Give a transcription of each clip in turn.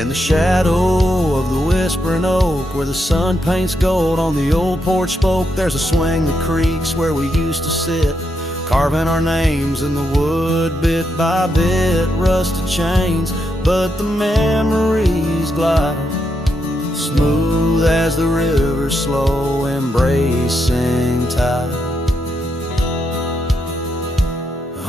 In the shadow of the whispering oak, where the sun paints gold on the old porch spoke, there's a swing that creaks where we used to sit, carving our names in the wood bit by bit. Rusted chains, but the memories glide smooth as the river's slow embracing tide.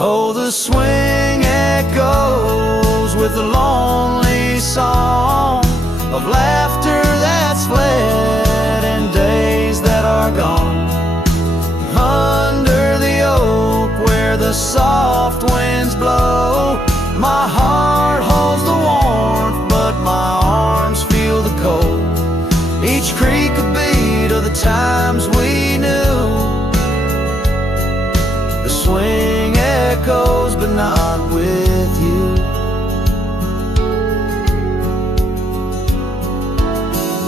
Oh, the swing echoes with a lonely song of laughter that's fled and days that are gone. Under the oak where the soft winds blow, my heart holds the warmth, but my arms feel the cold. Each creak a beat of the times we knew. The swing echoes, but not with you.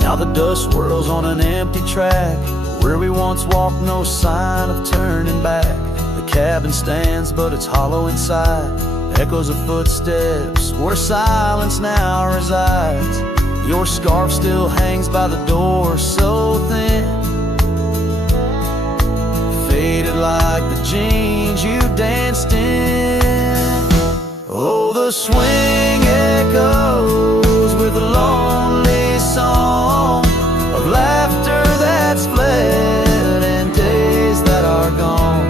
Now the dust swirls on an empty track, where we once walked, no sign of turning back. The cabin stands, but it's hollow inside. Echoes of footsteps, where silence now resides. Your scarf still hangs by the door, so thin, faded like the jeans you danced in. Oh, the swing echoes with a lonely song of laughter that's fled and days that are gone.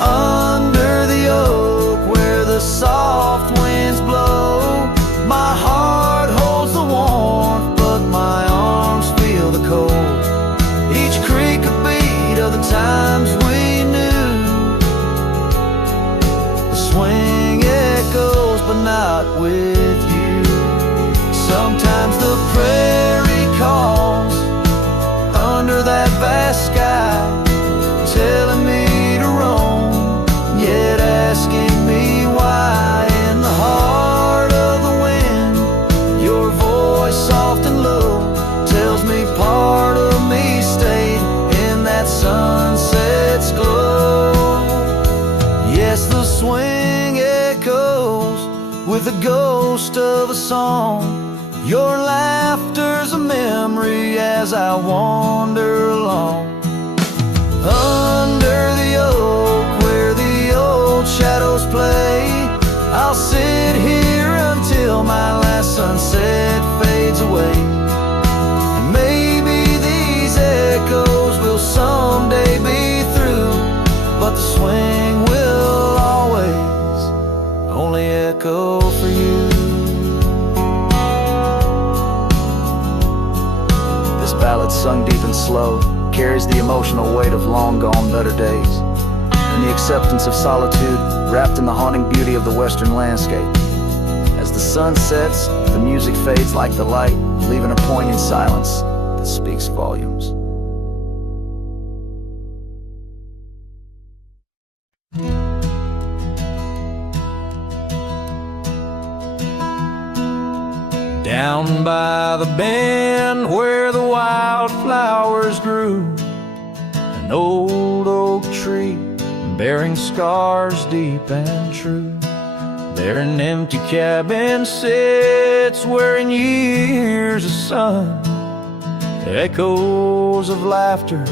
Under the oak where the soft winds blow, my heart holds the warmth, but my arms feel the cold. Each creak a beat of the times we knew. The swing echoes, but not with you. Sometimes the prairie calls under that vast sky, telling me to roam, yet asking me why. In the heart of the wind, your voice soft and low tells me part of me stayed in that sunset's glow. Yes, the swing echoes with the ghost of a song. Your laughter's a memory as I wander along. Under the oak where the old shadows play, I'll sit here until my last sunset fades away. And maybe these echoes will someday be through, but the swing will always only echo for you. This ballad, sung deep and slow, carries the emotional weight of long gone better days, and the acceptance of solitude wrapped in the haunting beauty of the western landscape. As the sun sets, the music fades like the light, leaving a poignant silence that speaks volumes. Down by the bend where the wildflowers grew, an old oak tree bearing scars deep and true. There an empty cabin sits where in years of sun, echoes of laughter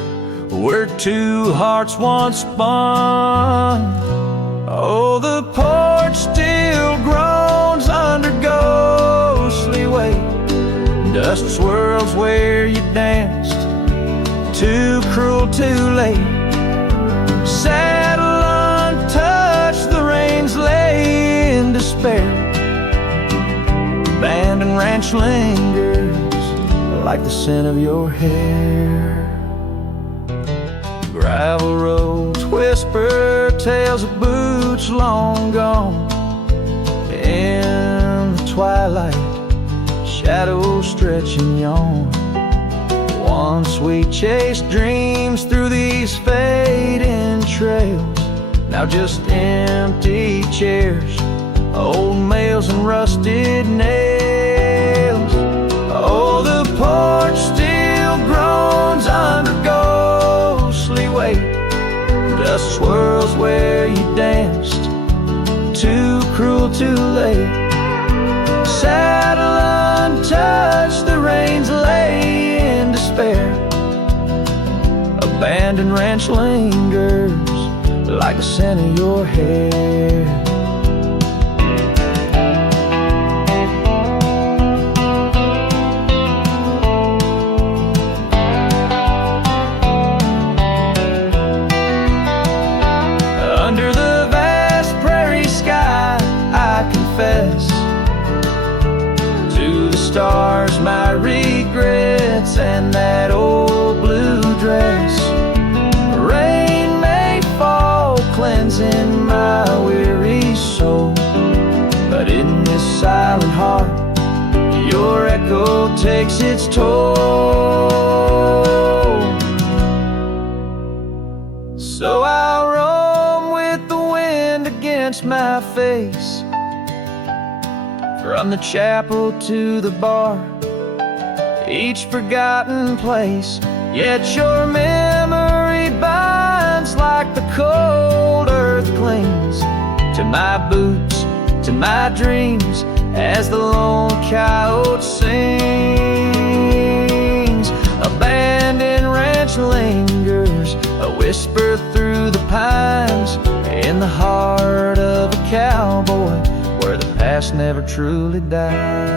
where two hearts once spun. Oh, the porch still groans under ghostly weight. Dust swirls where you danced, too cruel, too late. Saddle untouched, the reins lay in despair. Abandoned ranch lingers like the scent of your hair. Gravel roads whisper tales of boots long gone. In the twilight, shadows stretch and yawn. Once we chased dreams through these fading trails, now just empty chairs, old mails and rusted nails. Oh, the porch still groans under ghostly weight. Dust swirls where you danced, too cruel, too late. Saddle abandoned ranch lingers like the scent of your hair. Under the vast prairie sky, I confess to the stars my regrets and that old blue dress. Rain may fall, cleansing my weary soul, but in this silent heart, your echo takes its toll. So I'll roam with the wind against my face, from the chapel to the bar, each forgotten place. Yet your memory binds like the cold earth clings to my boots, to my dreams, as the lone coyote sings. Abandoned ranch lingers, a whisper through the pines, in the heart of a cowboy, where the past never truly dies.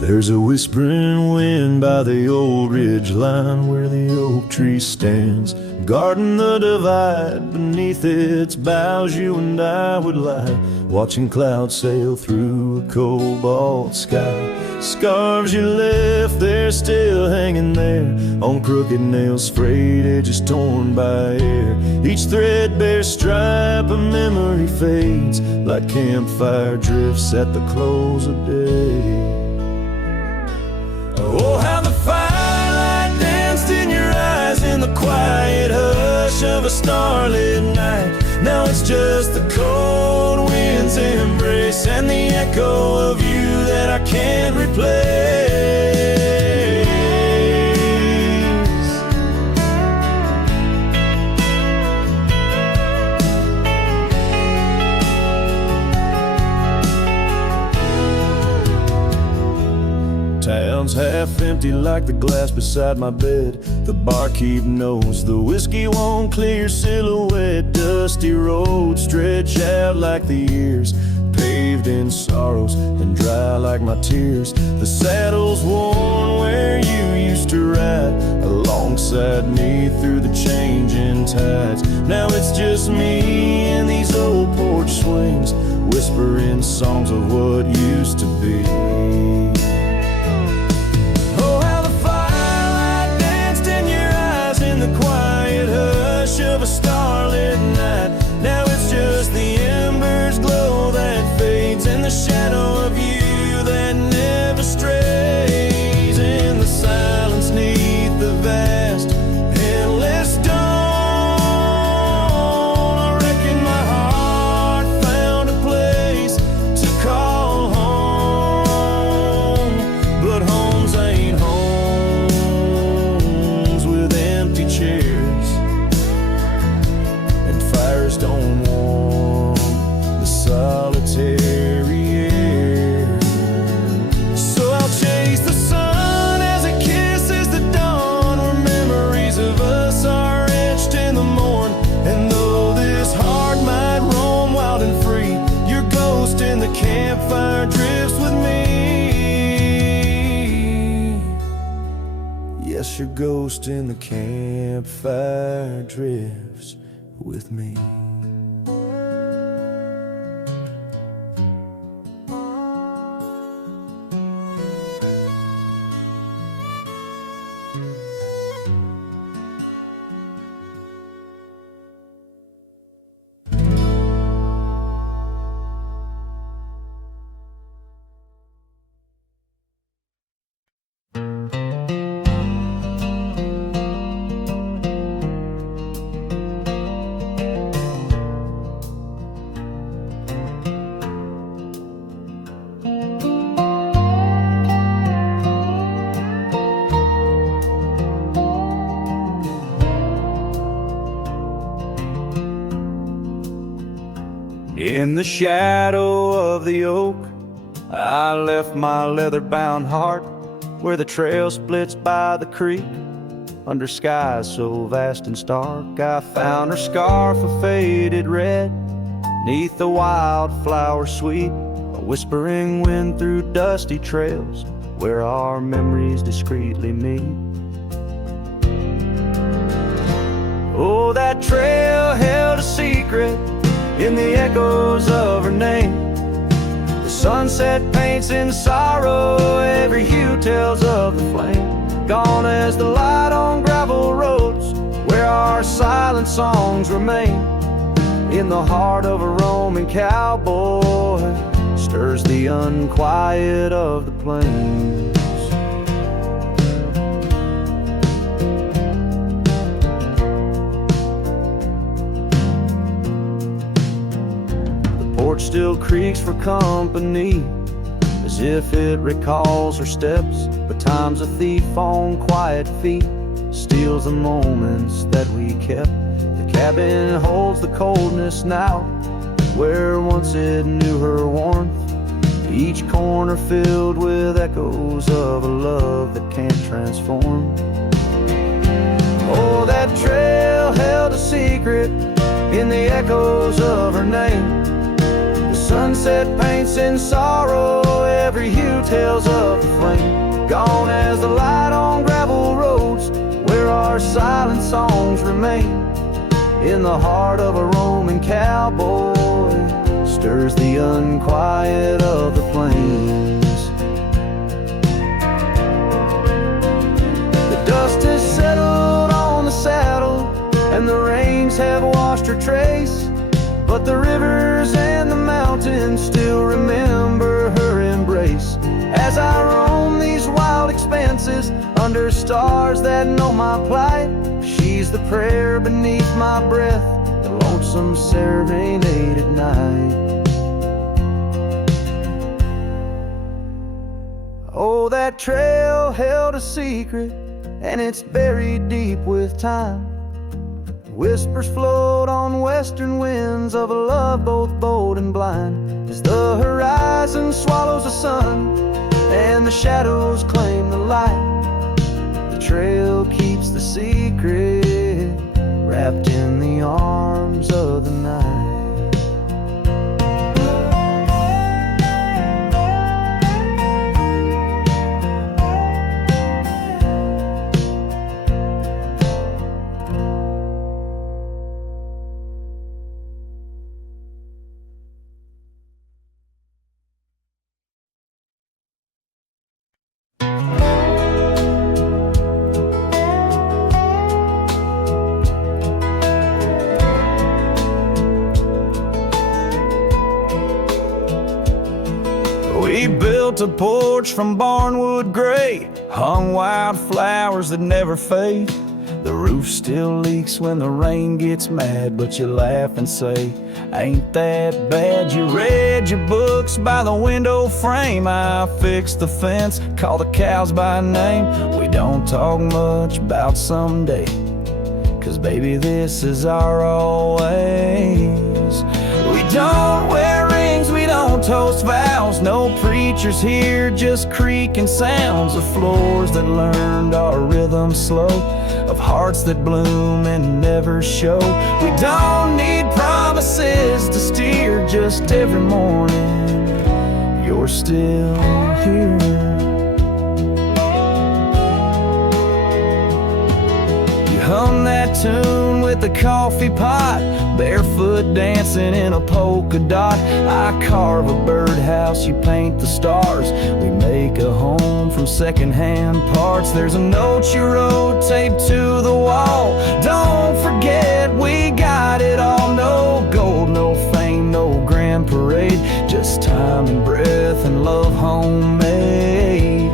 There's a whispering wind by the old ridge line where the oak tree stands, guarding the divide. Beneath its boughs you and I would lie, watching clouds sail through a cobalt sky. Scarves you left there still hanging there, on crooked nails, frayed edges torn by air. Each threadbare stripe of memory fades like campfire drifts at the close of day. Oh, how the firelight danced in your eyes in the quiet hush of a starlit night. Now it's just the cold wind's embrace and the echo of you that I can't replace. Town's half empty like the glass beside my bed. The barkeep knows the whiskey won't clear your silhouette. Dusty roads stretch out like the years, paved in sorrows and dry like my tears. The saddle's worn where you used to ride alongside me through the changing tides. Now it's just me and these old porch swings, whispering songs of what used to be. Of a starlit night, now it's just the embers glow that fades, and the shadow of you that never strays. In the silence neath the vast endless dawn, I reckon my heart found a place to call home. But homes ain't homes with empty chairs, don't warm the solitary air. So I'll chase the sun as it kisses the dawn, where memories of us are etched in the morn. And though this heart might roam wild and free, your ghost in the campfire drifts with me. Yes, your ghost in the campfire drifts with me. In the shadow of the oak, I left my leather-bound heart where the trail splits by the creek. Under skies so vast and stark, I found her scarf of faded red. 'Neath the wildflower sweet, a whispering wind through dusty trails where our memories discreetly meet. Oh, that trail held a secret in the echoes of her name. The sunset paints in sorrow, every hue tells of the flame. Gone as the light on gravel roads where our silent songs remain. In the heart of a Roman cowboy stirs the unquiet of the plains. The porch still creaks for company, as if it recalls her steps. But time's a thief on quiet feet, steals the moments that we kept. The cabin holds the coldness now, where once it knew her warmth. Each corner filled with echoes of a love that can't transform. Oh, that trail held a secret in the echoes of her name. The sunset paints in sorrow, every hue tells of the flame. Gone as the light on gravel roads where our silent songs remain. In the heart of a Roman cowboy stirs the unquiet of the plains. The dust has settled on the saddle and the rains have washed her trace, but the rivers and the mountains still remember her embrace. As I roam these wild expanses under stars that know my plight, she's the prayer beneath my breath, the lonesome serenade at night. Oh, that trail held a secret, and it's buried deep with time. Whispers float on western winds of a love both bold and blind. As the horizon swallows the sun and the shadows claim the light, the trail keeps the secret wrapped in the arms of the night. We built a porch from barnwood gray, hung wildflowers that never fade. The roof still leaks when the rain gets mad, but you laugh and say, ain't that bad? You read your books by the window frame. I fixed the fence, call the cows by name. We don't talk much about someday, 'cause baby, this is our always. We don't wear rings, we don't toast vows. No preachers here, just creaking sounds of floors that learned our rhythm slow, of hearts that bloom and never show. We don't need promises to steer, just every morning you're still here. You hum that tune with the coffee pot, barefoot dancing in a polka dot. I carve a birdhouse, you paint the stars. We make a home from secondhand parts. There's a note you wrote taped to the wall. Don't forget we got it all. No gold, no fame, no grand parade, just time and breath and love homemade.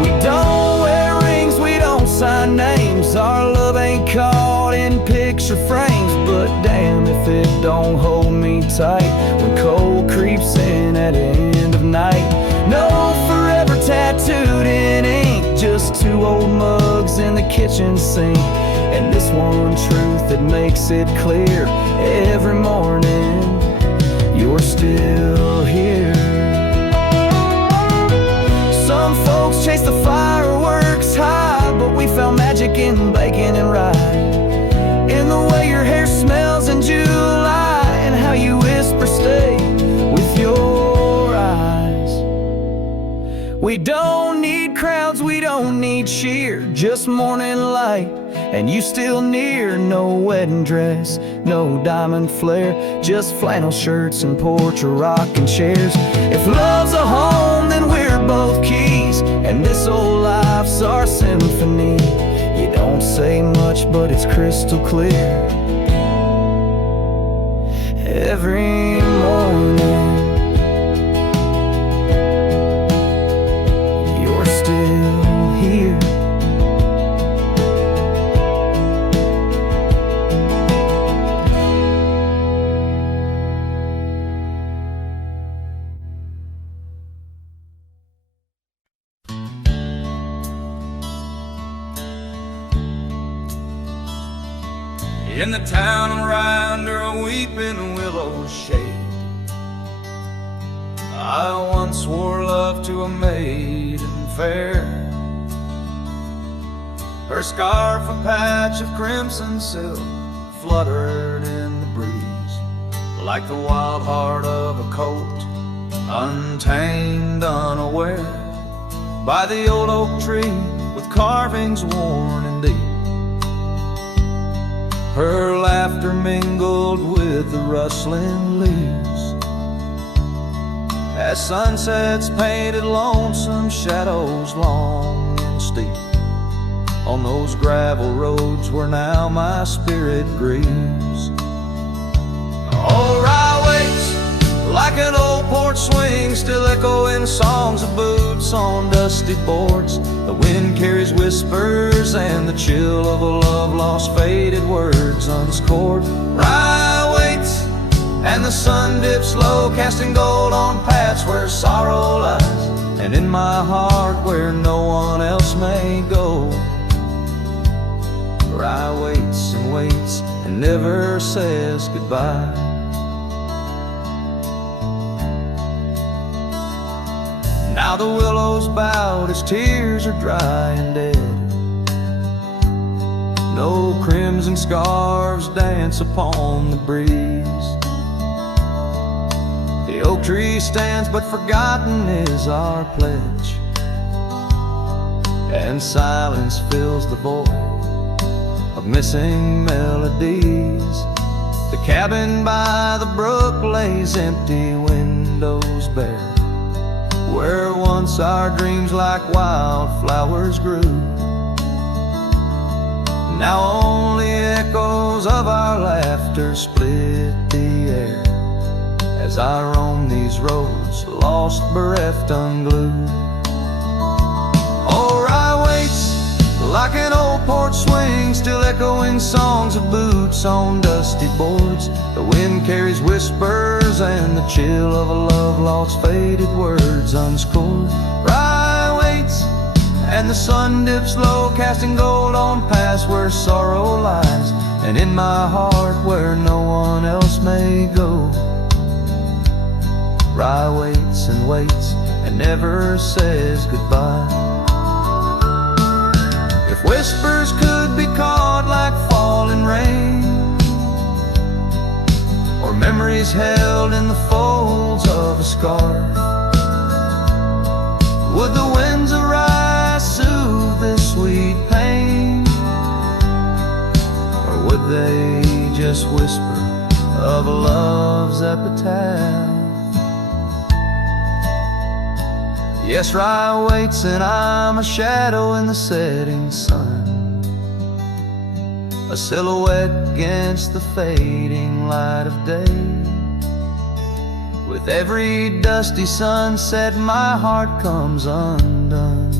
We don't wear rings, we don't sign names. Our love ain't caught in picture frames, but damn if it don't hold me tight when cold creeps in at the end of night. No forever tattooed in ink, just two old mugs in the kitchen sink, and this one truth that makes it clear every morning. faded sheer, just morning light, and you still near. No wedding dress, no diamond flare, just flannel shirts and porch or rocking chairs. If love's a home, then we're both keys, and this old life's our symphony. You don't say much, but it's crystal clear. Every morning you're still here. In the town right under a weeping willow shade, I once swore love to a maiden fair. Her scarf, a patch of crimson silk, fluttered in the breeze, like the wild heart of a colt, untamed, unaware, by the old oak tree with carvings worn and deep. Her laughter mingled with the rustling leaves, as sunsets painted lonesome shadows long and steep on those gravel roads where now my spirit grieves. Oh, Rye waits like an old porch swing, still echoing songs of boots on dusty boards. The wind carries whispers and the chill of a love lost, faded words unscored. Rye waits and the sun dips low, casting gold on paths where sorrow lies, and in my heart where no one else may go. Rye waits and never says goodbye. Now the willows bowed as tears are dry and dead. No crimson scarves dance upon the breeze. The oak tree stands, but forgotten is our pledge, and silence fills the void of missing melodies. The cabin by the brook lays empty, windows bare, where once our dreams like wildflowers grew. Now only echoes of our laughter split the air, as I roam these roads, lost, bereft, unglued. Oh, Rye waits like an old porch swing, still echoing songs of boots on dusty boards. The wind carries whispers and the chill of a love lost, faded words unscored. Rye waits and the sun dips low, casting gold on paths where sorrow lies, and in my heart where no one else may go. Rye waits and never says goodbye. If whispers could be caught like falling rain, or memories held in the folds of a scar, would the winds arise soothe this sweet pain, or would they just whisper of a love's epitaph? Yes, Rye waits and I'm a shadow in the setting sun, a silhouette against the fading light of day. With every dusty sunset my heart comes undone,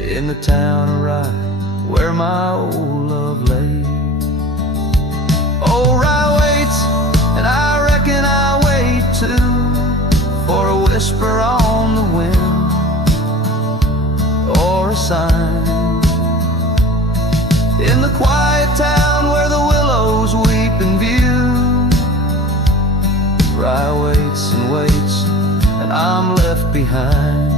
in the town of Rye where my old love lay. Oh, Rye waits and I reckon I wait too, for a whisper on the wind, or a sign in the quiet town where the willows weep in view. Rye waits and I'm left behind.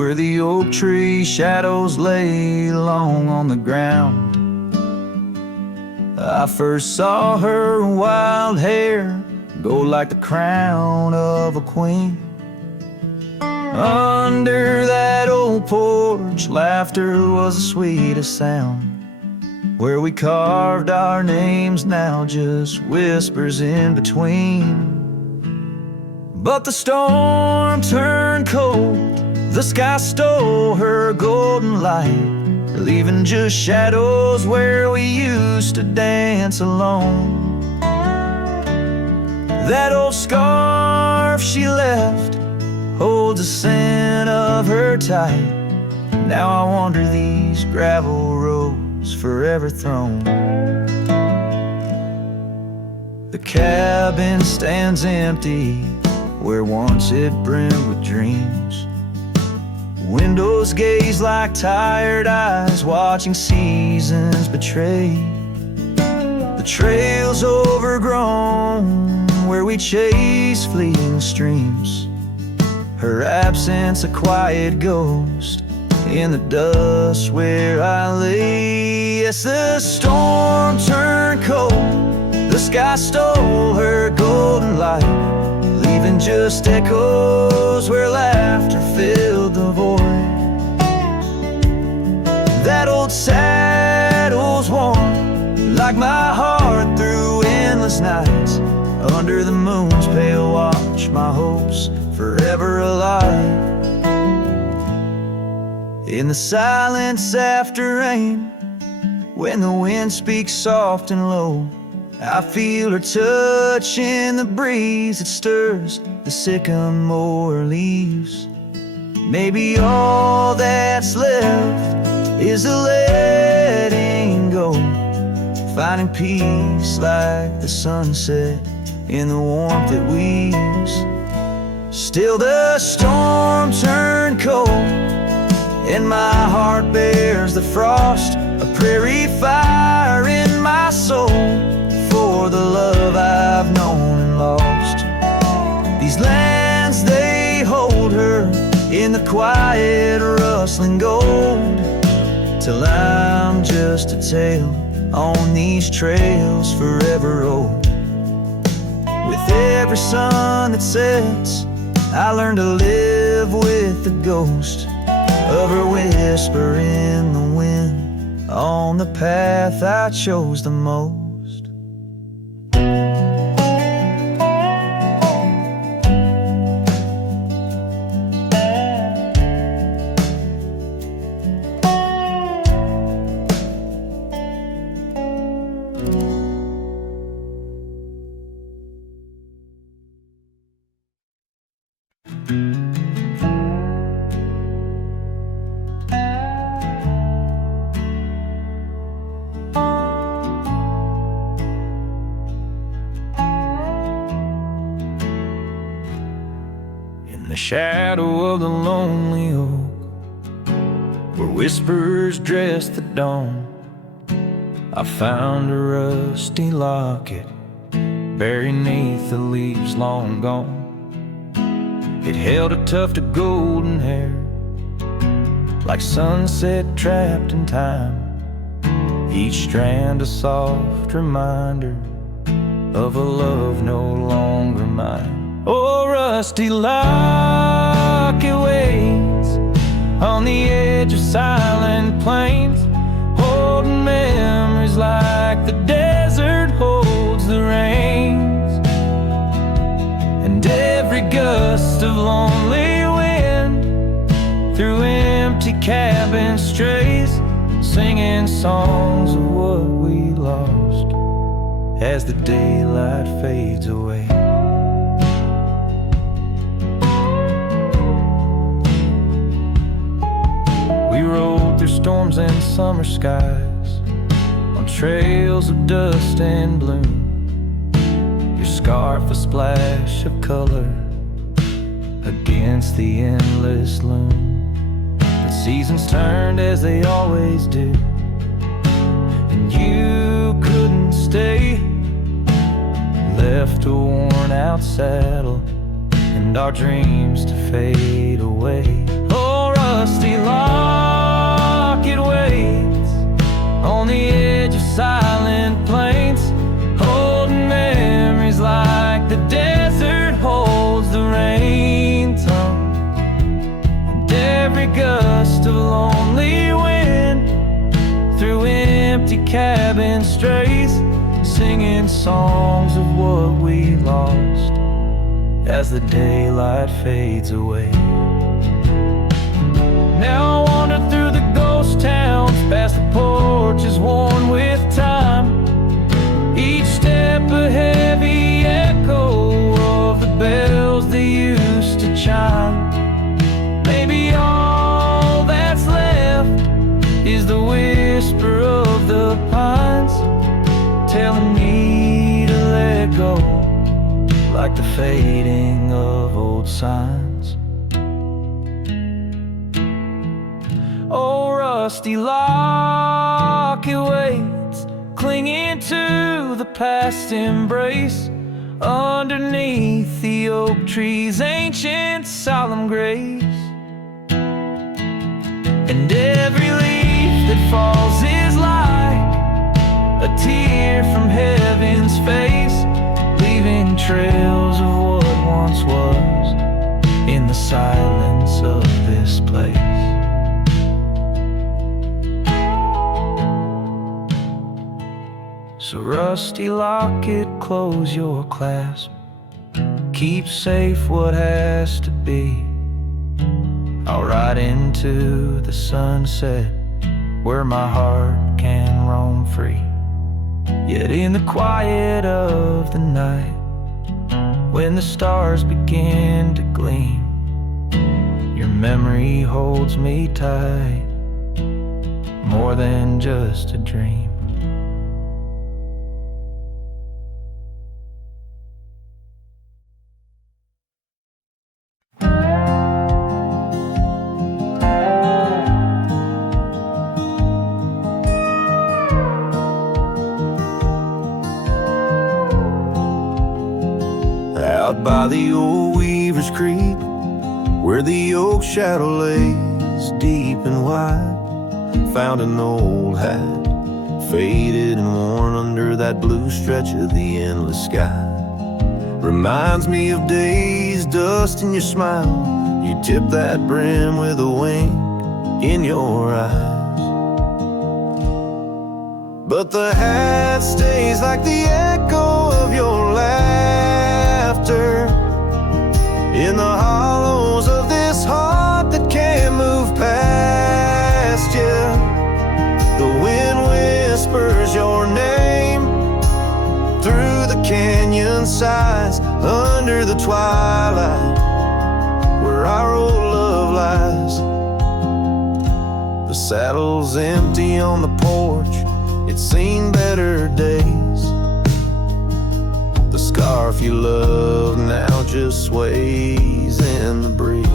where the oak tree shadows lay long on the ground. I first saw her wild hair go like the crown of a queen. Under that old porch, laughter was the sweetest sound. Where we carved our names, now just whispers in between. But the storm turned cold, the sky stole her golden light, leaving just shadows where we used to dance alone. That old scarf she left holds a scent of her tight. Now I wander these gravel roads forever thrown. The cabin stands empty where once it brimmed with dreams. Windows gaze like tired eyes watching seasons betray. The trail's overgrown where we chase fleeting streams. Her absence a quiet ghost in the dust where I lay. Yes, the storm turned cold, the sky stole her golden light, leaving just echoes where laughter filled the void. That old saddle's warm like my heart through endless nights. Under the moon's pale watch, my hopes forever alive. In the silence after rain, when the wind speaks soft and low, I feel her touch in the breeze that stirs the sycamore leaves. Maybe all that's left is a letting go, finding peace like the sunset in the warmth it weaves. Still the storm turned cold, and my heart bears the frost, a prairie fire in my soul for the love I've known and lost. These lands, they hold her in the quiet rustling gold, till I'm just a tale on these trails forever old. With every sun that sets, I learn to live with the ghost of her whisper in the wind on the path I chose the most. The shadow of the lonely oak, where whispers dress the dawn, I found a rusty locket buried neath the leaves long gone. It held a tuft of golden hair, like sunset trapped in time, each strand a soft reminder of a love no longer mine. Oh, rusty locket waits on the edge of silent plains, holding memories like the desert holds the rains. And every gust of lonely wind through empty cabins strays, singing songs of what we lost as the daylight fades away. We rode through storms and summer skies on trails of dust and bloom, your scarf a splash of color against the endless loom. But seasons turned as they always do, and you couldn't stay. Left a worn out saddle and our dreams to fade away. Oh, every gust of lonely wind, through empty cabin strays, singing songs of what we lost as the daylight fades away. Now I wander through the ghost towns, past the porches worn with time, each step a heavy echo of the bells they used to chime. Maybe all that's left is the whisper of the pines, telling me to let go, like the fading of old signs. Oh, rusty lock, it waits, clinging to the past embrace, underneath the oak tree's ancient solemn grace. And every leaf that falls is like a tear from heaven's face, leaving trails of what once was in the silence of this place. So rusty locket, close your clasp, keep safe what has to be. I'll ride into the sunset, where my heart can roam free. Yet in the quiet of the night, when the stars begin to gleam, your memory holds me tight, more than just a dream. Out by the old Weaver's Creek, where the oak shadow lays deep and wide, found an old hat, faded and worn under that blue stretch of the endless sky. Reminds me of days, dust in your smile, you tip that brim with a wink in your eyes. But the hat stays like the echo of your laughter in the hollows of this heart that can't move past you. The wind whispers your name through the canyon sides, under the twilight where our old love lies. The saddle's empty on the porch, it's seen better days. The scarf you love now just sways in the breeze.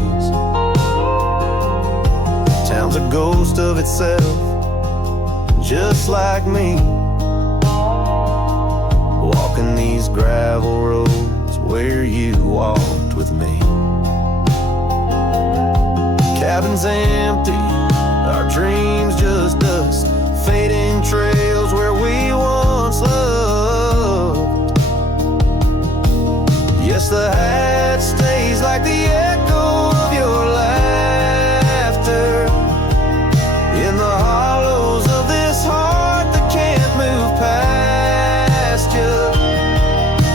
Town's a ghost of itself, just like me, walking these gravel roads where you walked with me. Cabin's empty, our dreams just dust, fading trails where we once loved. Yes, the hat stays like the echo of your laughter in the hollows of this heart that can't move past you.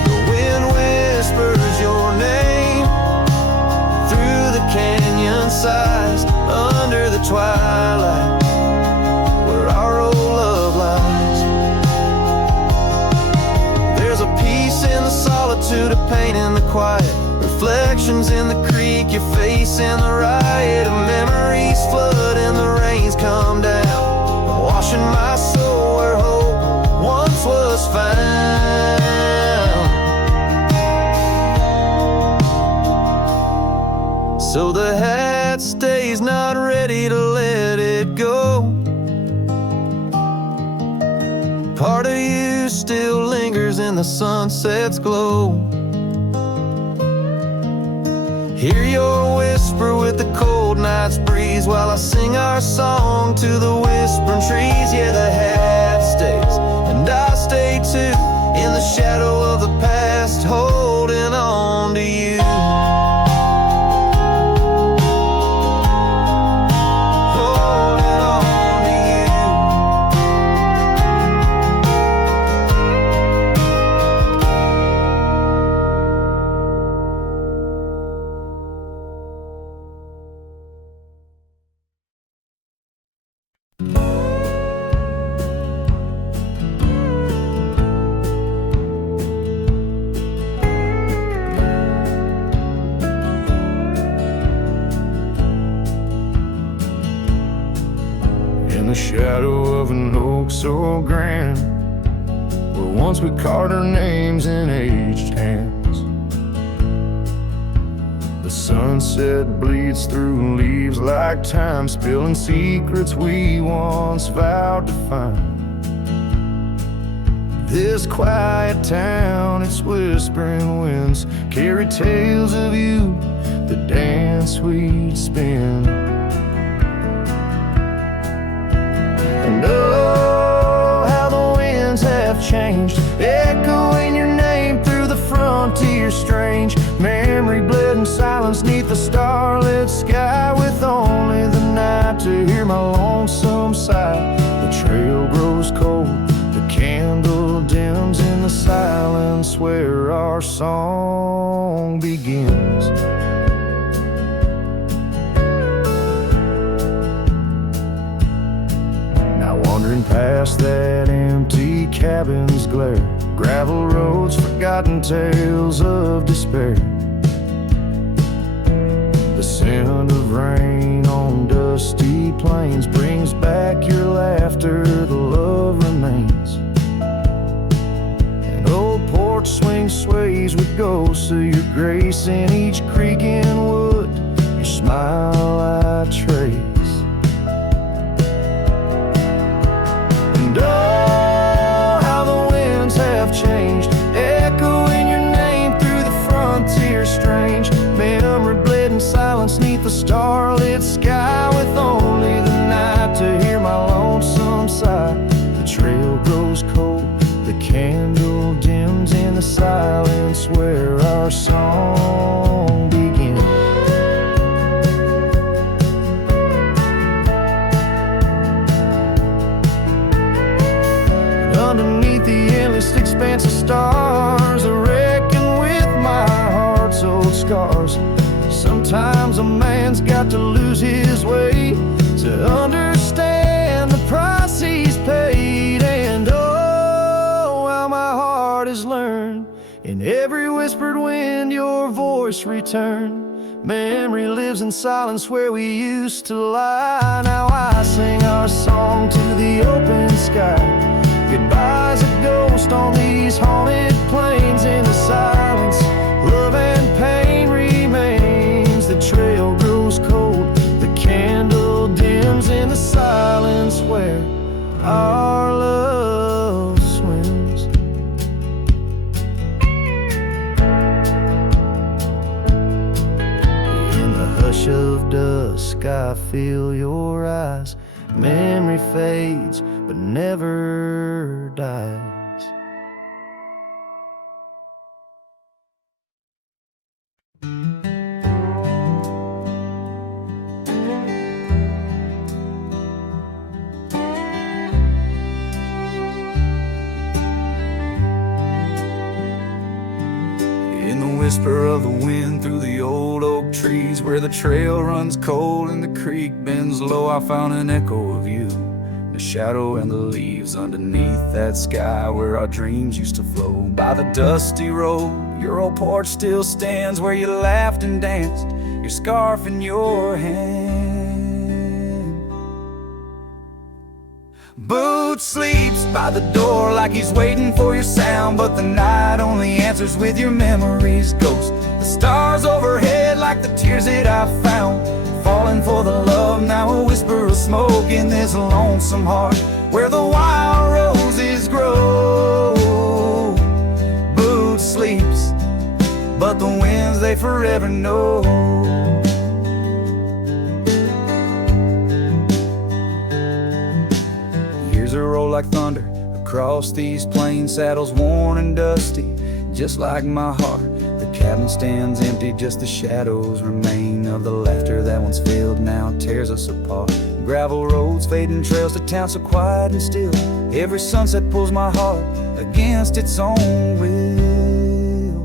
The wind whispers your name through the canyon sides, under the twilight where our old love lies. There's a peace in the solitude, a pain in the quiet, reflections in the creek, your face in the riot of memories flood and the rains come down, washing my soul where hope once was found. So the hat stays, not ready to let it go. Part of you still lingers in the sunset's glow. Hear your whisper with the cold night's breeze, while I sing our song to the whispering trees. Yeah, the hat stays, and I stay too, in the shadow of the past, holding on to you. the shadow of an oak so grand, where once we carved our names in aged hands. The sunset bleeds through leaves like time, spilling secrets we once vowed to find. This quiet town, its whispering winds carry tales of you, the dance we'd spin. And oh, how the winds have changed, echoing your name through the frontier strange. Memory bled in silence neath the starlit sky, with only the night to hear my lonesome sigh. The trail grows cold, the candle dims in the silence where our song begins. Now wandering past that empty cabin's glare, gravel roads, forgotten tales of despair. The scent of rain on dusty plains brings back your laughter, the love remains. An old porch swing sways with ghosts of your grace in each creak in wood, your smile I trace. And oh, how the winds have changed, echoing your name through the frontier strange. Memory bled in silence neath the starlit sky, with only the night to hear my lonesome sigh. The trail grows cold, the candle dims in the silence where our song begins. And underneath the endless expanse of stars, I reckon with my heart's old scars. Sometimes a man's got to lose his way to understand the price he's paid. And oh, how my heart has learned, in every whispered wind your voice returned. Memory lives in silence where we used to lie. Now I sing our song to the open sky. Goodbye's a ghost on these haunted plains. In the silence, love and pain remains. The trail grows cold, the candle dims in the silence where our love swims. In the hush of dusk I feel your eyes. Memory fades but never dies. In the whisper of the wind through the old oak trees, where the trail runs cold and the creek bends low, I found an echo of you, the shadow and the leaves underneath that sky where our dreams used to flow. By the dusty road, your old porch still stands, where you laughed and danced, your scarf in your hand. Boot sleeps by the door like he's waiting for your sound, but the night only answers with your memory's ghost. The stars overhead like the tears that I found, falling for the love, now a whisper of smoke in this lonesome heart where the wild roses grow. Boot sleeps, but the winds they forever know. Years roll like thunder across these plains, saddles worn and dusty, just like my heart. The cabin stands empty, just the shadows remain of the laughter that once filled, now tears us apart. Gravel roads, fading trails to town so quiet and still. Every sunset pulls my heart against its own will.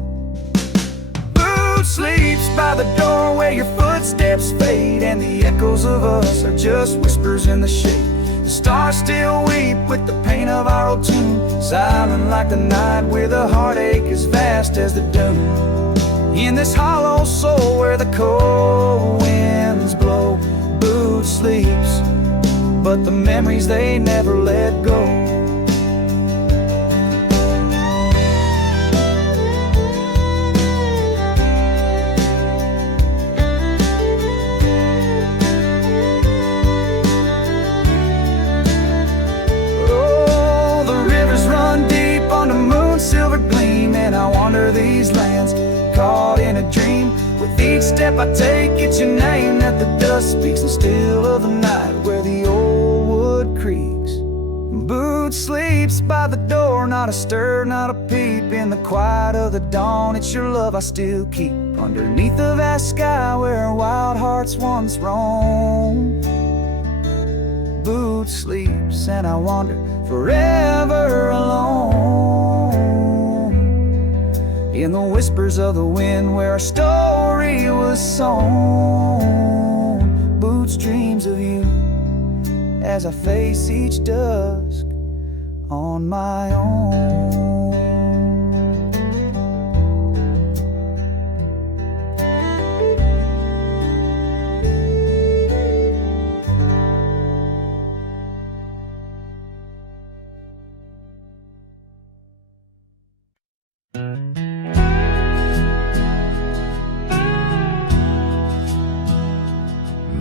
Boot sleeps by the door where your footsteps fade, and the echoes of us are just whispers in the shade. The stars still weep with the pain of our old tune, silent like the night where the heartache is vast as the dune. In this hollow soul where the cold winds blow, Boot sleeps, but the memories they never let go. Oh, the rivers run deep on the moon's silver gleam, and I wander these lands caught in a dream. With each step I take, it's your name that the dust speaks, and still of the night where the old wood creaks. Boots sleeps by the door, not a stir, not a peep. In the quiet of the dawn, it's your love I still keep. Underneath the vast sky where wild hearts once roamed. Boots sleeps and I wander forever alone. In the whispers of the wind where our story was sown. Boots dreams of you as I face each dusk on my own.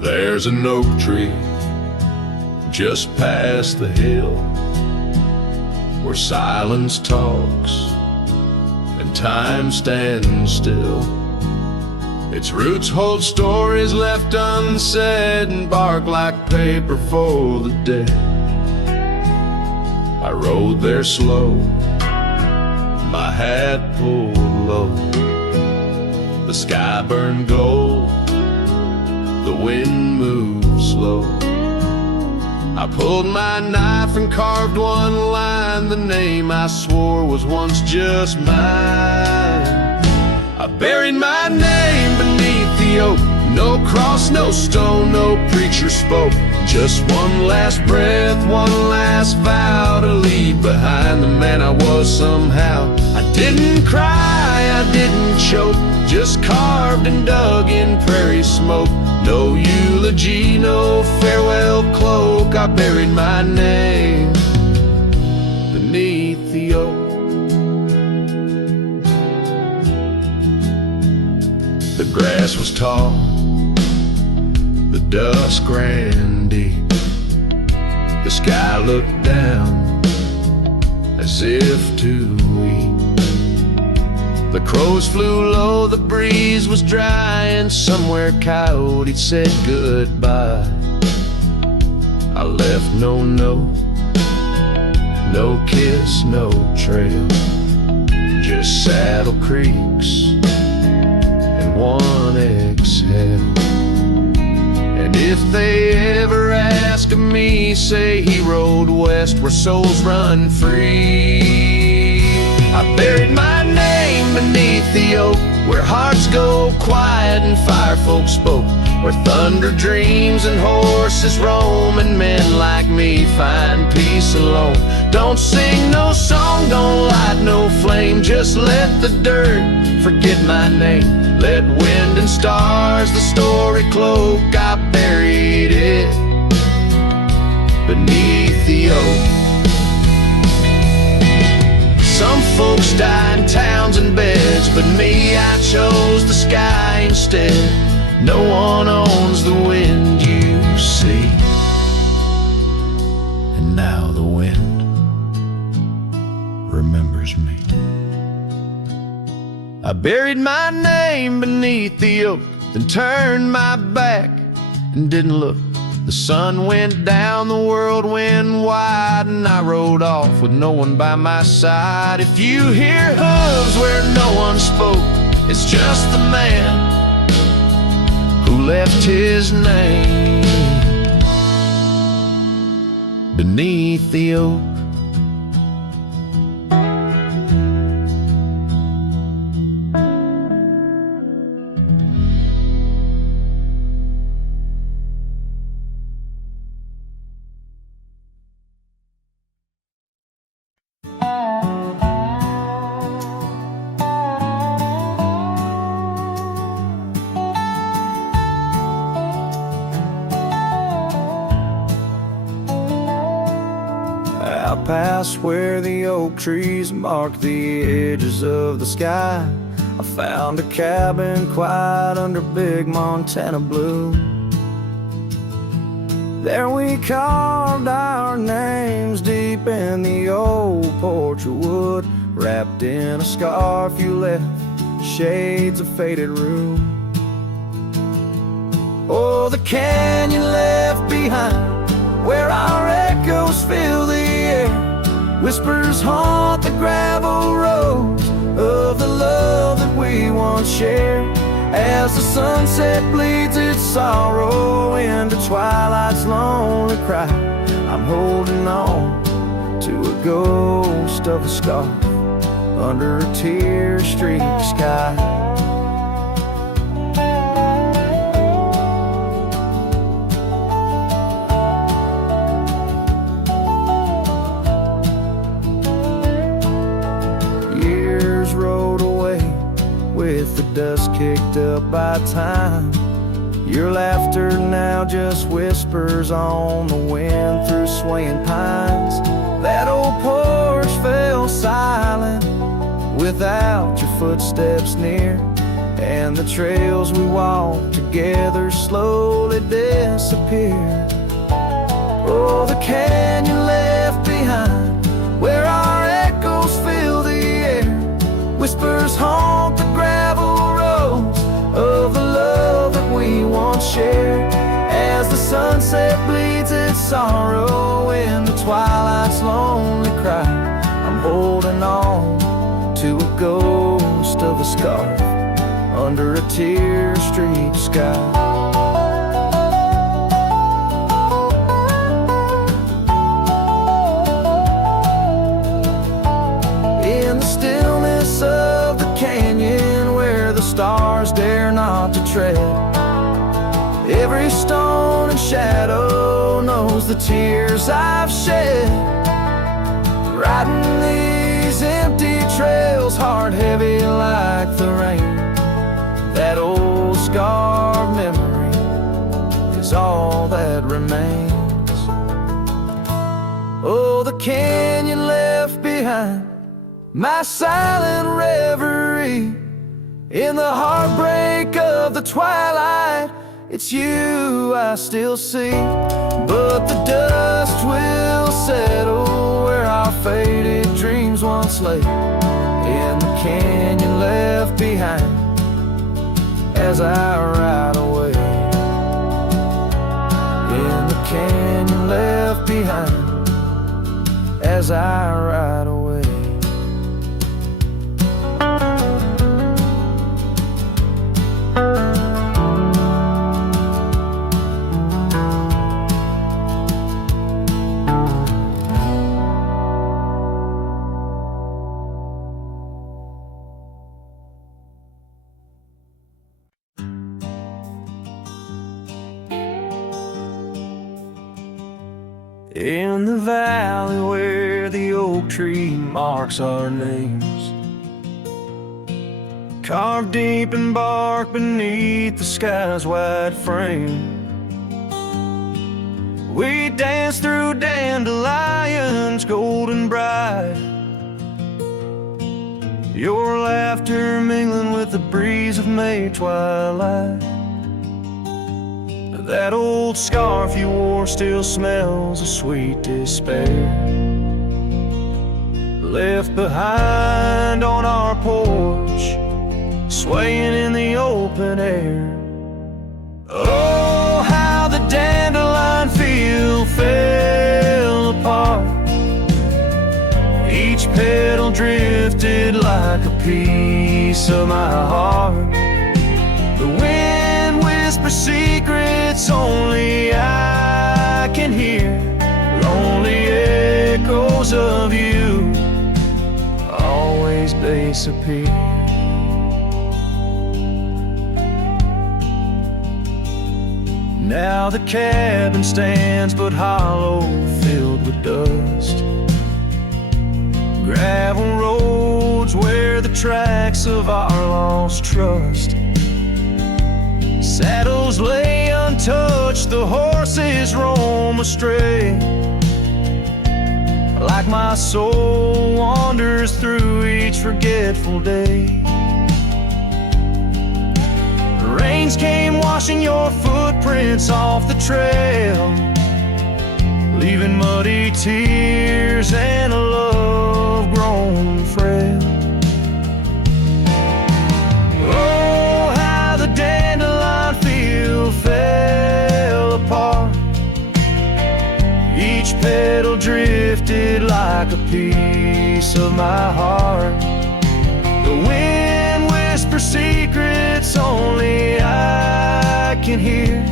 There's an oak tree just past the hill where silence talks and time stands still. Its roots hold stories left unsaid and bark like paper for the dead. I rode there slow, my hat pulled low. The sky burned gold, the wind moved slow. I pulled my knife and carved one line, the name I swore was once just mine. I buried my name beneath the oak. No cross, no stone, no preacher spoke. Just one last breath, one last vow to leave behind the man I was somehow. I didn't cry, I didn't choke, just carved and dug in prairie smoke. No eulogy, no farewell cloak. I buried my name beneath the oak. The grass was tall, the dusk ran deep. The sky looked down as if to weep. The crows flew low, the breeze was dry, and somewhere coyote said goodbye. I left no note, no kiss, no trail, just saddle creaks and one exhale. And if they ever ask of me, say he rode west where souls run free. I buried my name beneath the oak, where hearts go quiet and fire folk spoke, where thunder dreams and horses roam, and men like me find peace alone. Don't sing no song, don't light no flame, just let the dirt forget my name. Let wind and stars the story cloak. I buried it beneath the oak. Some folks die in towns and beds, but me, I chose the sky instead. No one owns the wind you see, and now the wind remembers me. I buried my name beneath the oak, then turned my back and didn't look. The sun went down, the world went wide, and I rode off with no one by my side. If you hear hooves where no one spoke, it's just the man who left his name beneath the oak. past where the oak trees mark the edges of the sky, I found a cabin quiet under big Montana blue. There we carved our names deep in the old porch of wood, wrapped in a scarf you left, shades of faded rue. Oh, the canyon left behind, where our echoes fill the air, whispers haunt the gravel roads of the love that we once shared. As the sunset bleeds its sorrow into twilight's lonely cry, I'm holding on to a ghost of a scarf under a tear-streaked sky. With the dust kicked up by time, your laughter now just whispers on the wind through swaying pines. That old porch fell silent without your footsteps near, and the trails we walked together slowly disappeared. Oh, the canyon left behind, where our echoes fill the air, whispers haunt the gravel roads of the love that we once shared. As the sunset bleeds its sorrow in the twilight's lonely cry, I'm holding on to a ghost of a scarf under a tear-streaked sky. Of the canyon where the stars dare not to tread, every stone and shadow knows the tears I've shed, riding these empty trails, heart heavy like the rain. That old scarred memory is all that remains. Oh, the canyon left behind, my silent reverie in the heartbreak of the twilight. It's you I still see, but the dust will settle where our faded dreams once lay, in the canyon left behind as I ride away. In the canyon left behind as I ride away. In the valley where the oak tree marks our names, carved deep in bark beneath the sky's wide frame, we dance through dandelions golden bright, your laughter mingling with the breeze of May twilight. That old scarf you wore still smells of sweet despair, left behind on our porch, swaying in the open air. Oh, how the dandelion field fell apart, each petal drifted like a piece of my heart. The wind whispers secrets only I can hear, lonely echoes of you always disappear. Now the cabin stands but hollow, filled with dust, gravel roads where the tracks of our lost trust. Saddles lay untouched, the horses roam astray, like like my soul wanders through each forgetful day. The rains came washing your footprints off the trail, leaving muddy tears and a love grown frail. Oh, how the dandelion field fell apart. Each petal drifted like a piece of my heart. The wind whispers secrets only I can hear,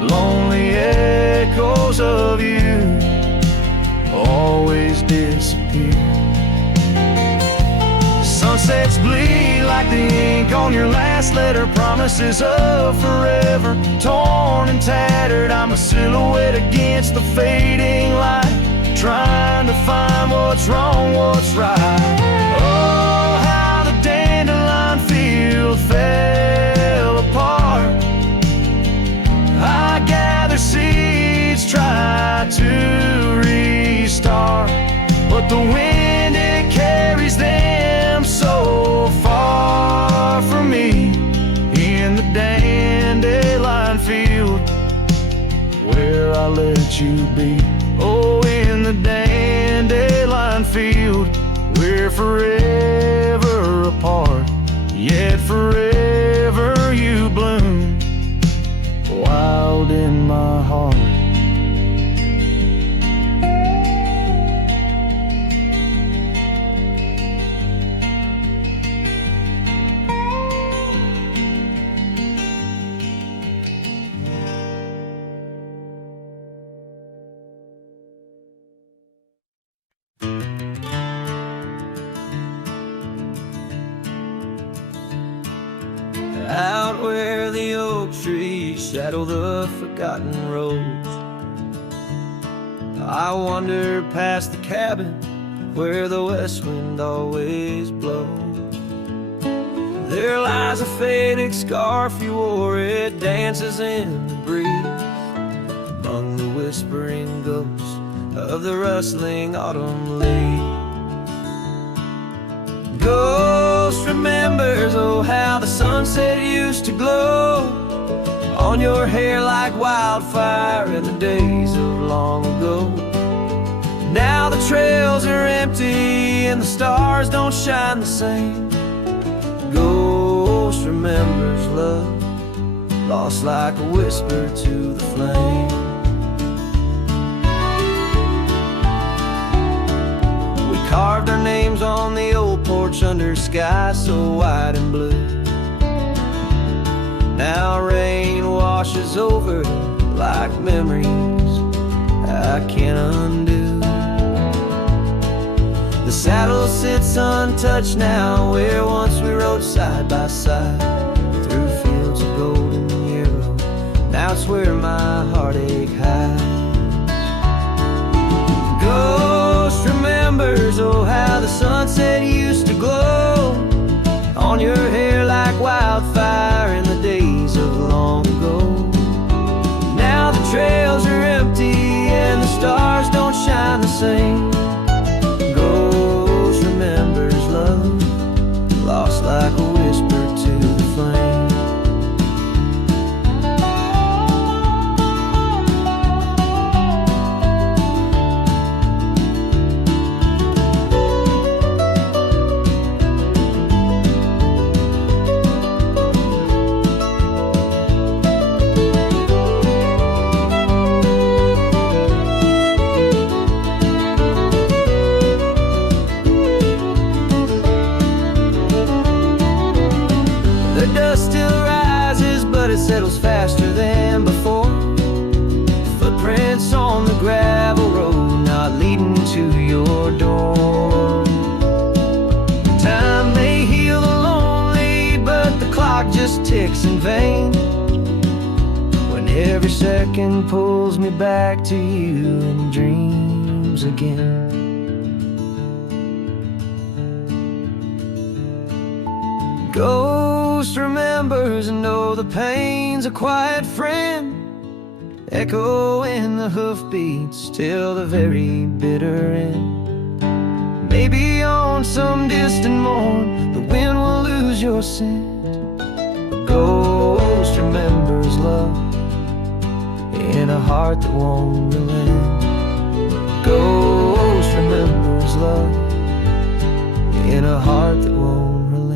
lonely echoes of you always disappear. Sunsets bleed like the ink on your last letter, promises of forever, torn and tattered. I'm a silhouette against the fading light, trying to find what's wrong, what's right. Oh, how the dandelion field fell apart. I gather seeds, try to restart, but the wind, it carries them so far from me. In the dandelion field where I let you be. Oh, in the dandelion field we're forever apart, yet forever you bloom wild in my heart. Out where the oak trees shadow the forgotten roads, I wander past the cabin where the west wind always blows. There lies a faded scarf you wore, it dances in the breeze, among the whispering ghosts of the rustling autumn leaves. Ghost remembers, oh how the sunset used to glow on your hair like wildfire in the days of long ago. Now the trails are empty and the stars don't shine the same. Ghost remembers love, lost like a whisper to the flame. Carved our names on the old porch under sky so white and blue. Now rain washes over like memories I can't undo. The saddle sits untouched now where once we rode side by side through fields of golden yarrow. Now it's where my heartache hides. Ghost remembers, oh how the sunset used to glow on your hair like wildfire in the days of long ago. Now the trails are empty and the stars don't shine the same. Ghost remembers love, lost like a whisper to the flame. Settles faster than before. Footprints on the gravel road, not leading to your door. Time may heal the lonely, but the clock just ticks in vain, when every second pulls me back to you in dreams again. Ghost remembers, and oh, the pain's a quiet friend, echo in the hoofbeats till the very bitter end. Maybe on some distant morn the wind will lose your scent. A ghost remembers love in a heart that won't relent. Ghost remembers love in a heart that won't relent.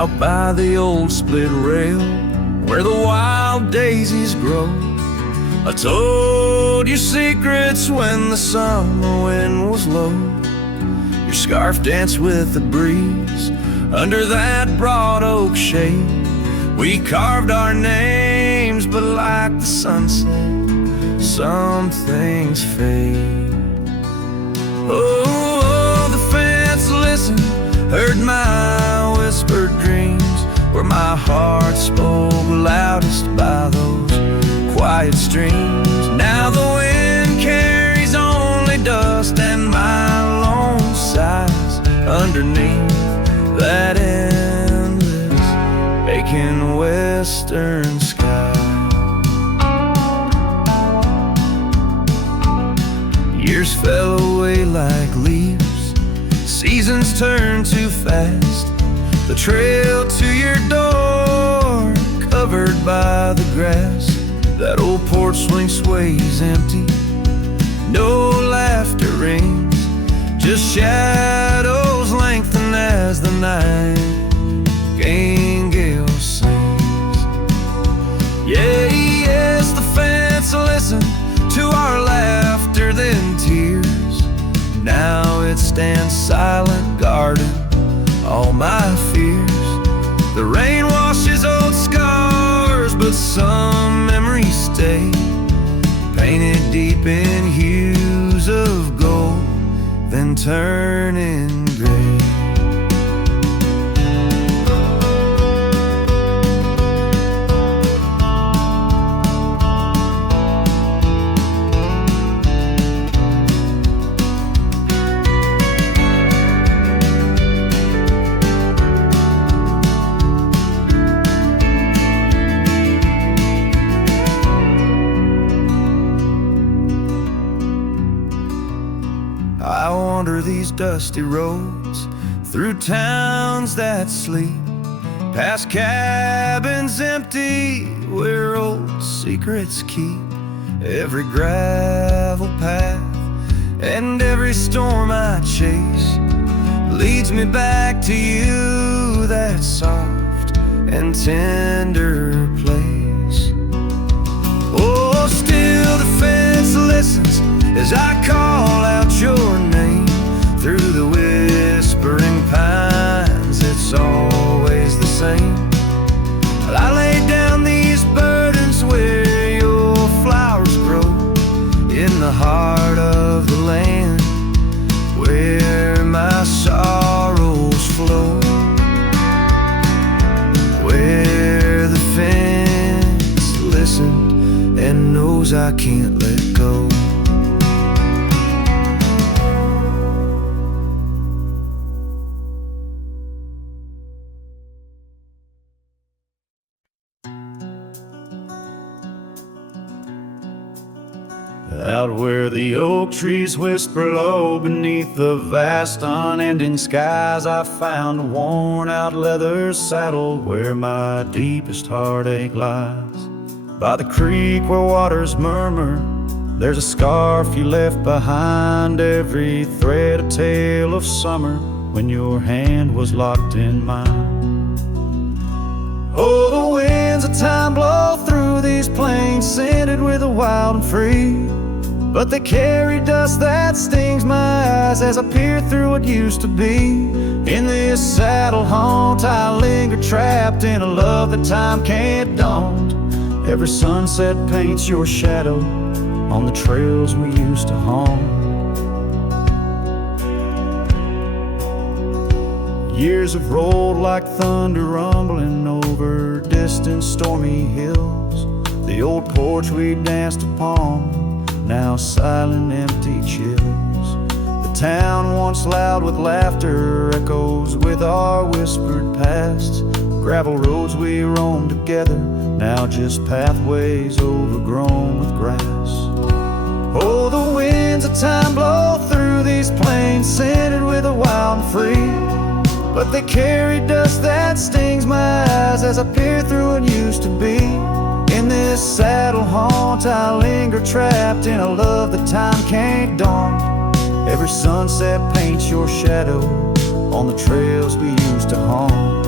Out by the old split rail where the wild daisies grow, I told you secrets when the summer wind was low. Your scarf danced with the breeze under that broad oak shade. We carved our names, but like the sunset, some things fade. Oh, the fence listened, heard my whispered dreams, where my heart spoke loudest by those quiet streams. Now the wind carries only dust and my lone sighs underneath that endless aching western sky. Years fell away like leaves, seasons turned too fast. The trail to your door covered by the grass. That old porch swing sways empty, no laughter rings, just shadows lengthen as the nightingale sings. Yeah, yes, the fence listened to our laughter, then tears. Now it stands silent, guarding all my fears. The rain washes old scars, but some memories stay, painted deep in hues of gold, then turning gray. I wander these dusty roads through towns that sleep, past cabins empty where old secrets keep. Every gravel path and every storm I chase leads me back to you, that soft and tender place. Oh, still the fence listens as I call out your name through the whispering pines. It's always the same. I lay down these burdens where your flowers grow, in the heart of the land where my sorrows flow, where the fence listened and knows I can't let go. Out where the oak trees whisper low beneath the vast unending skies, I found a worn-out leather saddle where my deepest heartache lies. By the creek where waters murmur, there's a scarf you left behind, every thread a tale of summer when your hand was locked in mine. Oh, the winds of time blow through these plains, scented with the wild and free, but they carry dust that stings my eyes as I peer through what used to be. In this saddle haunt I linger, trapped in a love that time can't daunt. Every sunset paints your shadow on the trails we used to haunt. Years have rolled like thunder rumbling over distant stormy hills. The old porch we danced upon now silent, empty chills. The town once loud with laughter echoes with our whispered past. Gravel roads we roam together, now just pathways overgrown with grass. Oh, the winds of time blow through these plains, scented with a wild and free. But they carry dust that stings my eyes as I peer through what used to be. In this saddle haunt I linger, trapped in a love that time can't daunt. Every sunset paints your shadow on the trails we used to haunt.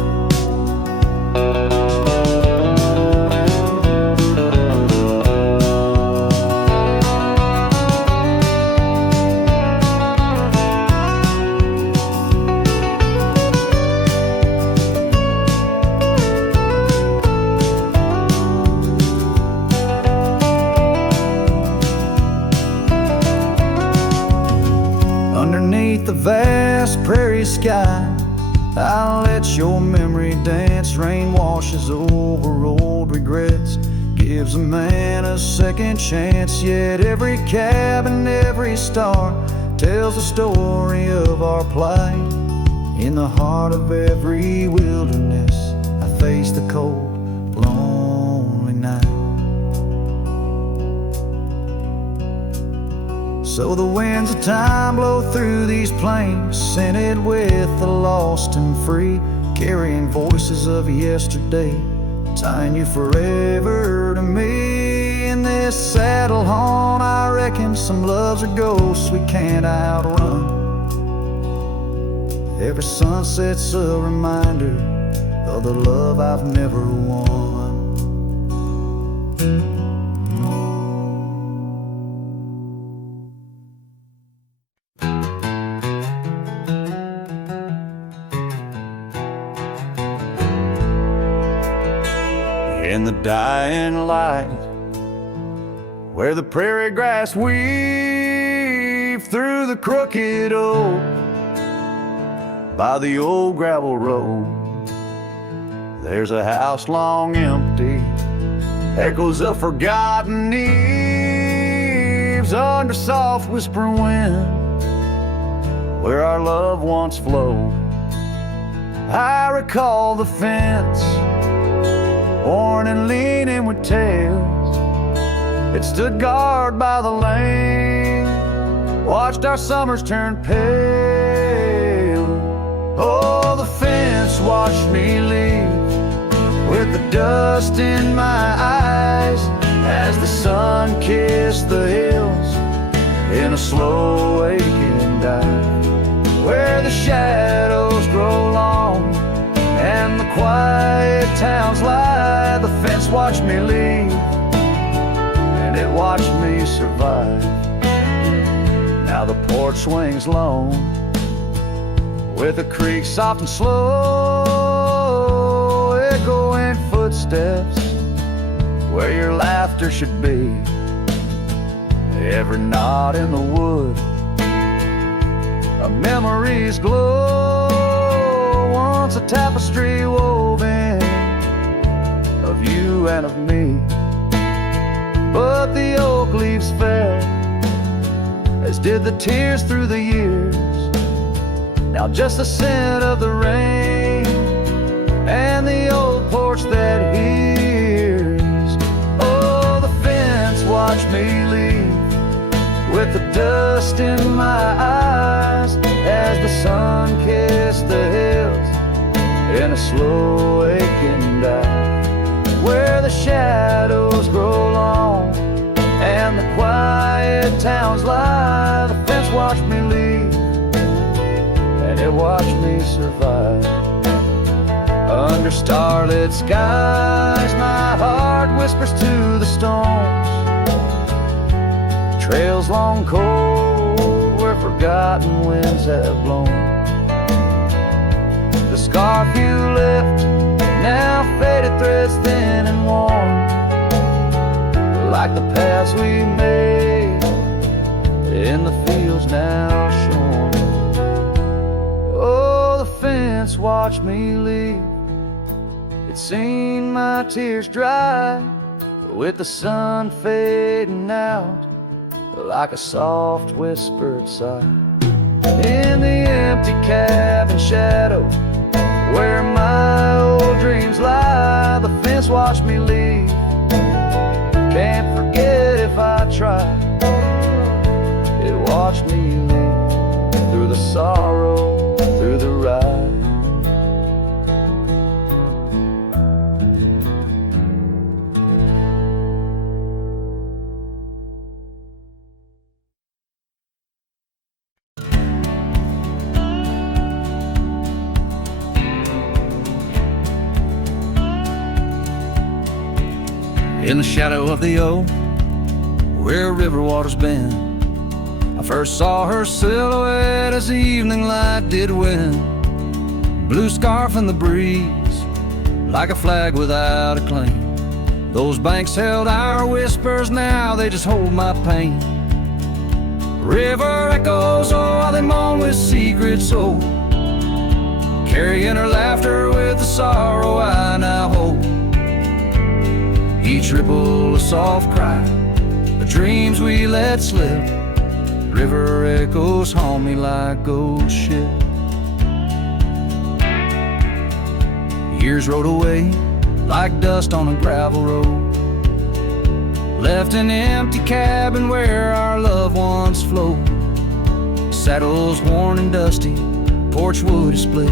Underneath the vast prairie sky, I'll let your memory dance. Rain washes over old regrets, gives a man a second chance. Yet every cabin, every star tells a story of our plight. In the heart of every wilderness, I face the cold, lonely night. So the winds of time blow through these plains, scented with the lost and free, carrying voices of yesterday, tying you forever to me. In this saddle haunt, I reckon some loves are ghosts we can't outrun. Every sunset's a reminder of the love I've never won. In the dying light, where the prairie grass weave through the crooked oak, by the old gravel road, there's a house long empty, echoes of forgotten eves under soft whispering wind, where our love once flowed. I recall the fence, worn and leaning with tails. It stood guard by the lane, watched our summers turn pale. Oh, the fence watched me leave, with the dust in my eyes, as the sun kissed the hills in a slow aching dive, where the shadows grow long and the quiet towns lie. The fence watched me leave, and it watched me survive. Now the porch swings lone, with a creak soft and slow, echoing footsteps where your laughter should be. Every knot in the wood, a memory's glow, once a tapestry woven of you and of me. But the oak leaves fell, as did the tears through the years. Now just the scent of the rain and the old porch that hears. Oh, the fence watched me leave, with the dust in my eyes, as the sun kissed the hills in a slow aching dive, where the shadows grow long and the quiet towns lie. The fence watched me leave, and it watched me survive. Under starlit skies, my heart whispers to the stones, trails long cold where forgotten winds have blown. The scarf you left, now faded threads thin and worn, like the paths we made in the fields now shorn. Oh, the fence watched me leave, it's seen my tears dry, with the sun fading out like a soft whispered sigh. In the empty cabin shadow, where my old dreams lie, the fence watched me leave. Can't forget if I try. It watched me leave through the sorrow, through the ride. In the shadow of the oak, where river waters bend, I first saw her silhouette as the evening light did win. Blue scarf in the breeze, like a flag without a claim. Those banks held our whispers, now they just hold my pain. River echoes, oh, how they moan with secrets old, carrying her laughter with the sorrow I now hold. Each ripple a soft cry, the dreams we let slip. River echoes haunt me like old ship. Years rode away like dust on a gravel road, left an empty cabin where our loved ones float. Saddles worn and dusty, porch wood is split.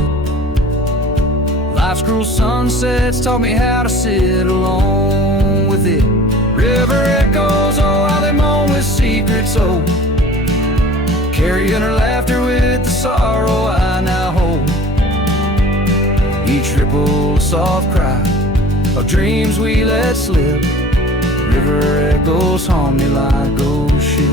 Life's cruel sunsets taught me how to sit alone with it. River echoes, oh, how they moan with secrets old, carrying her laughter with the sorrow I now hold. Each ripple a soft cry of dreams we let slip. River echoes haunt me like old ship.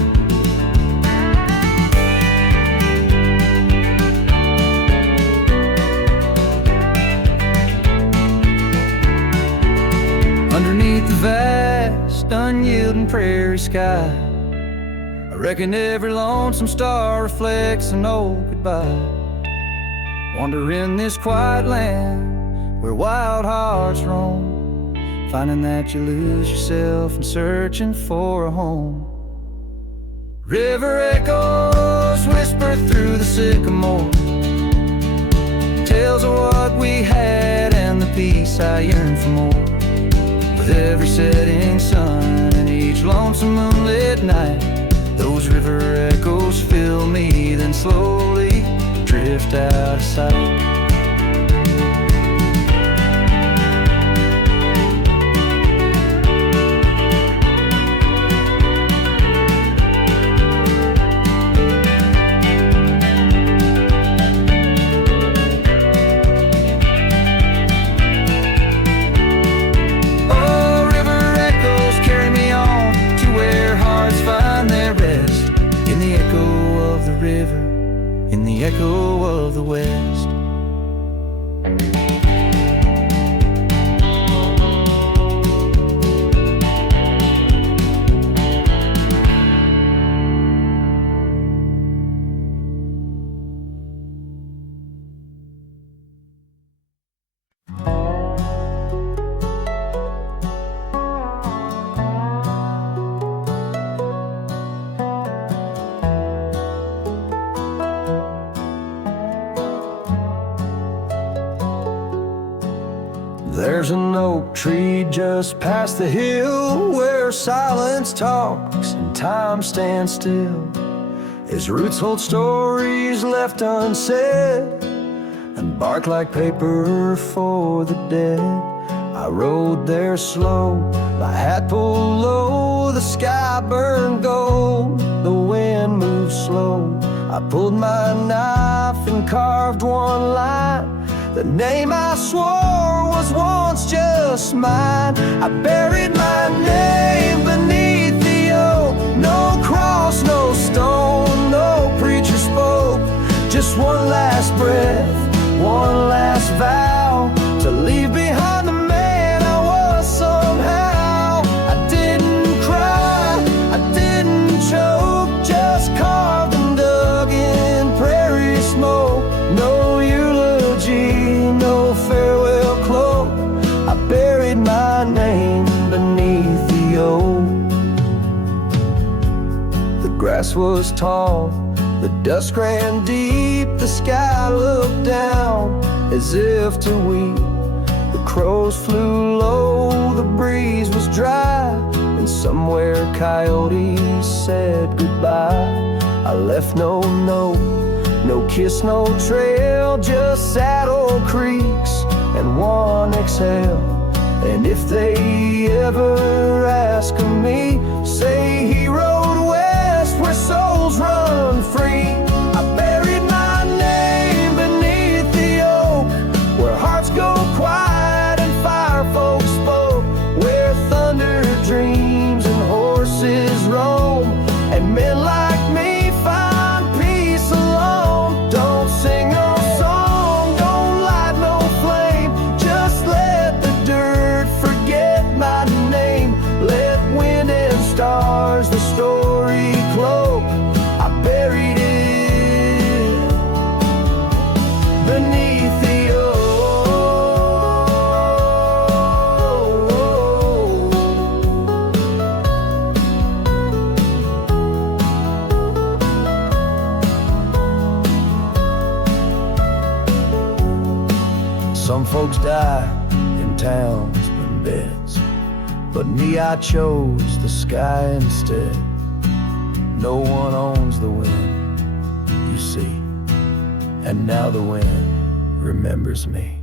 Underneath the vast, unyielding prairie sky, I reckon every lonesome star reflects an old goodbye. Wander in this quiet land where wild hearts roam, finding that you lose yourself and searching for a home. River echoes whisper through the sycamore, tales of what we had and the peace I yearn for more. With every setting sun and each lonesome moonlit night, those river echoes fill me, then slowly drift out of sight. In the echo of the West. There's an oak tree just past the hill where silence talks and time stands still. Its roots hold stories left unsaid and bark like paper for the dead. I rode there slow, my hat pulled low, the sky burned gold, the wind moved slow. I pulled my knife and carved one line, the name I swore was once just mine. I buried my name beneath the oak, no cross, no stone, no preacher spoke. Just one last breath, one last vow, to leave behind the man I was somehow. I didn't cry, I didn't choke, just carved and dug in prairie smoke. No eulogy, no farewell cloak, I buried my name beneath the oak. grass was tall, the dusk ran deep, the sky looked down as if to weep. The crows flew low, the breeze was dry, and somewhere coyotes said goodbye. I left no note, no kiss, no trail, just sad old creeks and one exhale. And if they ever ask of me, say he rode west where souls run free. I buried my name beneath the oak, where hearts go quiet and fire folks spoke, where thunder dreams and horses roam, and men like me find peace alone. Don't sing no song, don't light no flame, just let the dirt forget my name. Let wind and stars the story cloak. I buried it beneath the oak. Some folks die in towns and beds, but me, I chose the sky instead. No one owns the wind, you see, and now the wind remembers me.